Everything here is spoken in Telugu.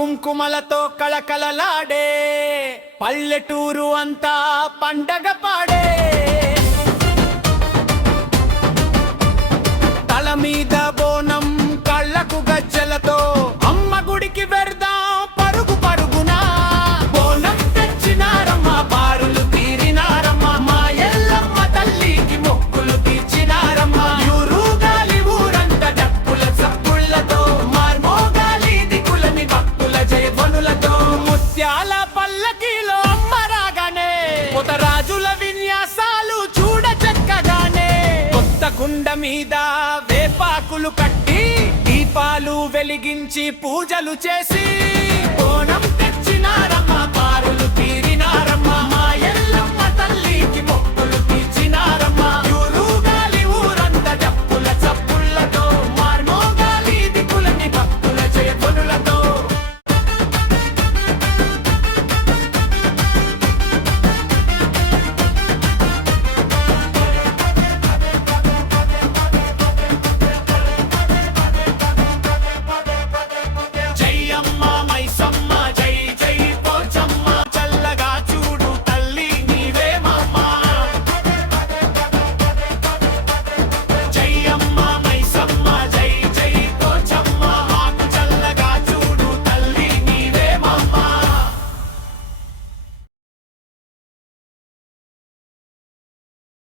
కుంకుమలతో కళకళలాడే పల్లెటూరు అంతా పండగ పాడే తల మీద బోనం కళ్ళకు గజ్జలతో అమ్మ గుడికి వెళ్దాం పరుగు పరుగునా బోనం తెచ్చినారమ్మ బారులు తీరినారమ్మ మా ఎల్లమ్మ తల్లికి మొక్కులు తీర్చినారమ్మ ఊరు గాలి ఊరంత డప్పుల చప్పుళ్లతో మార్మోగాలి దిక్కులని భక్తుల జయధ్వనులతో ముత్యాల పల్లకిలో అమ్మ రాగానే కొత్త రాజుల విన్యాసాలు చూడ చక్కగానే కొత్త కుండ మీద వేపాకులు కట్టి దీపాలు వెలిగించి పూజలు చేసి